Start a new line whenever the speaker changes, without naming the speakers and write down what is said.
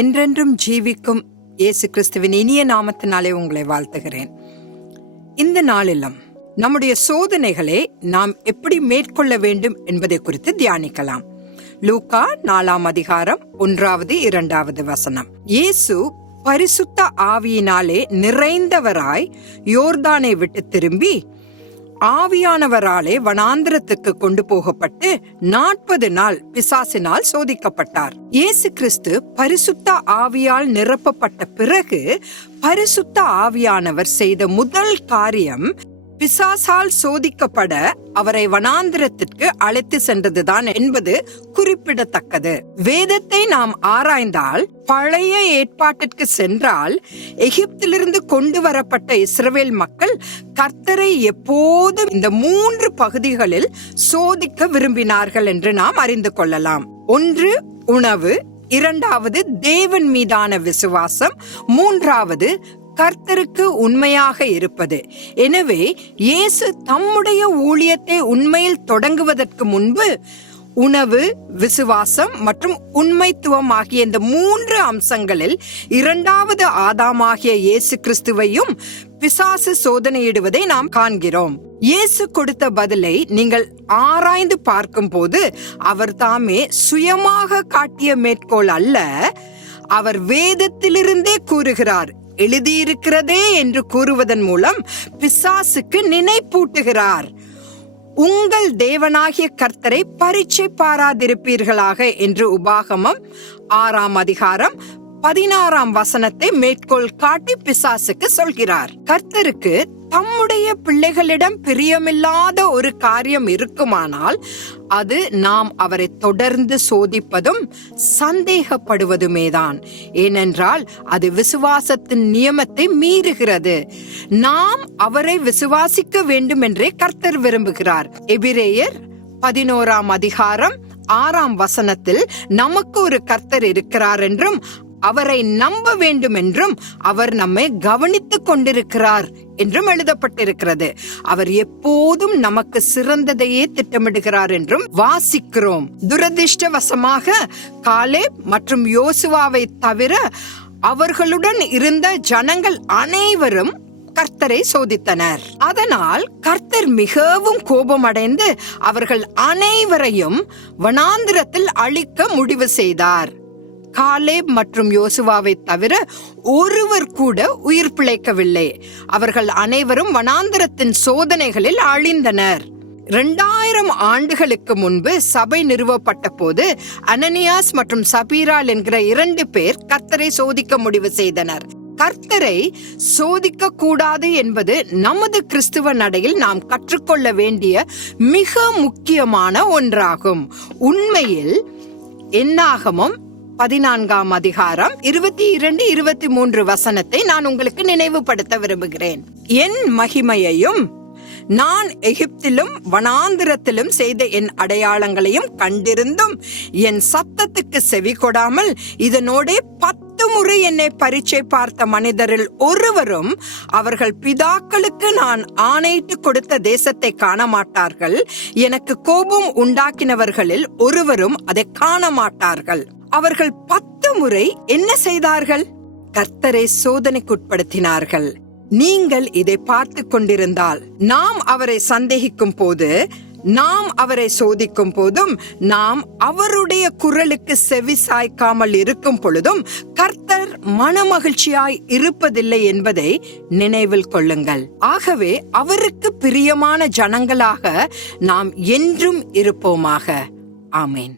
என்றென்றும் ஜீவிக்கும் இயேசு கிறிஸ்துவின் இனிய நாமத்தினாலே உங்களை வாழ்த்துகிறேன். இந்த நாளிலும் நம்முடைய சோதனைகளை நாம் எப்படி மேற்கொள்ள வேண்டும் என்பதை குறித்து தியானிக்கலாம். லூகா நாலாம் அதிகாரம் ஒன்றாவது இரண்டாவது வசனம். இயேசு பரிசுத்த ஆவியினாலே நிறைந்தவராய் யோர்தானை விட்டு திரும்பி ஆவியானவராலே வனாந்திரத்துக்கு கொண்டு போகப்பட்டு நாற்பது நாள் பிசாசினால் சோதிக்கப்பட்டார். இயேசு கிறிஸ்து பரிசுத்த ஆவியால் நிரப்பப்பட்ட பிறகு பரிசுத்த ஆவியானவர் செய்த முதல் காரியம் பிசாசால் சோதிக்கப்பட அவரை வனாந்திரத்திற்கு அழைத்து சென்றதுதான் என்பது குறிப்பிடத்தக்கது. வேதத்தை நாம் ஆராய்ந்தால் பழைய ஏற்பாட்டிற்கு சென்றால் எகிப்திலிருந்து கொண்டு வரப்பட்ட இஸ்ரவேல் மக்கள் கர்த்தரை எப்போதும் இந்த மூன்று பகுதிகளில் சோதிக்க விரும்பினார்கள் என்று நாம் அறிந்து கொள்ளலாம். ஒன்று உணவு. இரண்டாவது தேவன் மீதான விசுவாசம். மூன்றாவது கர்த்தருக்கு உண்மையாக இருப்பது. எனவே இயேசு தம்முடைய ஊழியத்தை உண்மையில் தொடங்குவதற்கு முன்பு உணவு விசுவாசம் மற்றும் உண்மைத்துவம் ஆகிய இந்த மூன்று அம்சங்களில் இரண்டாவது ஆதாமாகிய இயேசு கிறிஸ்துவையும் பிசாசு சோதனையிடுவதை நாம் காண்கிறோம். இயேசு கொடுத்த பதிலை நீங்கள் ஆராய்ந்து பார்க்கும் போது அவர் தாமே சுயமாக காட்டிய மேற்கோள் அல்ல அவர் வேதத்திலிருந்தே கூறுகிறார். எழுதியிருக்கிறதே என்று கூறுவதன் மூலம் பிசாசுக்கு நினைப்பூட்டுகிறார். உங்கள் தேவனாகிய கர்த்தரை பரீட்சை பாராதிருப்பீர்களாக என்று உபாகமம் ஆறாம் அதிகாரம் பதினாறாம் வசனத்தை மேற்கோள் காட்டி பிசாசுக்கு சொல்கிறார். கர்த்தருக்கு தம்முடைய பிள்ளைகளிடம் பிரியமில்லாத ஒரு காரியம் இருக்குமானால் அது நாம் அவரை தொடர்ந்து சோதிப்பதும் சந்தேகப்படுவதுமேதான். ஏனென்றால் அது விசுவாசத்தின் நியமத்தை மீறுகிறது. நாம் அவரை விசுவாசிக்க வேண்டும் என்றே கர்த்தர் விரும்புகிறார். எபிரேயர் பதினோராம் அதிகாரம் ஆறாம் வசனத்தில் நமக்கு ஒரு கர்த்தர் இருக்கிறார் என்றும் அவரை நம்ப வேண்டும் என்றும் அவர் நம்மை கவனித்துக் கொண்டிருக்கிறார் என்றும் எழுதப்பட்டிருக்கிறது. அவர் எப்போதும் நமக்கு சிறந்ததையே திட்டமிடுகிறார் என்றும் வாசிக்கிறோம். துரதிர்ஷ்டவசமாக காலே மற்றும் யோசுவாவை தவிர அவர்களுடன் இருந்த ஜனங்கள் அனைவரும் கர்த்தரை சோதித்தனர். அதனால் கர்த்தர் மிகவும் கோபமடைந்து அவர்கள் அனைவரையும் வனாந்திரத்தில் அழிக்க முடிவு செய்தார். காலேப் மற்றும் யோசுவாவை தவிர ஒருவர் கூட உயிர் பிழைக்கவில்லை. அவர்கள் அனைவரும் வனாந்திரத்தின் சோதனைகளில் அழிந்தனர் இரண்டாயிரம் ஆண்டுகளுக்கு முன்பு சபை நிறுவப்பட்ட போது அனனியாஸ் மற்றும் சபீரால் என்கிற இரண்டு பேர் கர்த்தரை சோதிக்க முடிவு செய்தனர். கர்த்தரை சோதிக்க கூடாது என்பது நமது கிறிஸ்துவ நடையில் நாம் கற்றுக்கொள்ள வேண்டிய மிக முக்கியமான ஒன்றாகும். உண்மையில் என்னாகமும் பதினான்காம் அதிகாரம் இருபத்தி இரண்டு இருபத்தி மூன்று வசனத்தை நான் உங்களுக்கு நினைவுபடுத்த விரும்புகிறேன். என் மகிமையையும் நான் எகிப்திலும் வனாந்திரத்திலும் செய்த என் அடையாளங்களையும் கண்டிருந்தும் என் சத்தத்துக்கு செவி கொடாமல் இதனோடே பத்து முறை என்னை பரீட்சை பார்த்த மனிதரில் ஒருவரும் அவர்கள் பிதாக்களுக்கு நான் ஆணையிட்டு கொடுத்த தேசத்தை காண மாட்டார்கள் எனக்கு கோபம் உண்டாக்கினவர்களில் ஒருவரும் அதை காண மாட்டார்கள் அவர்கள் பத்து முறை என்ன செய்தார்கள்? கர்த்தரை சோதனைக்குட்படுத்தினார்கள். நீங்கள் இதை பார்த்து கொண்டிருந்தால் நாம் அவரை சந்தேகிக்கும் போது நாம் அவரை சோதிக்கும் போதும் நாம் அவருடைய குரலுக்கு செவி சாய்க்காமல் இருக்கும் பொழுதும் கர்த்தர் மனமகிழ்ச்சியாய் இருப்பதில்லை என்பதை நினைவில் கொள்ளுங்கள். ஆகவே அவருக்கு பிரியமான ஜனங்களாக நாம் என்றும் இருப்போமாக. ஆமேன்.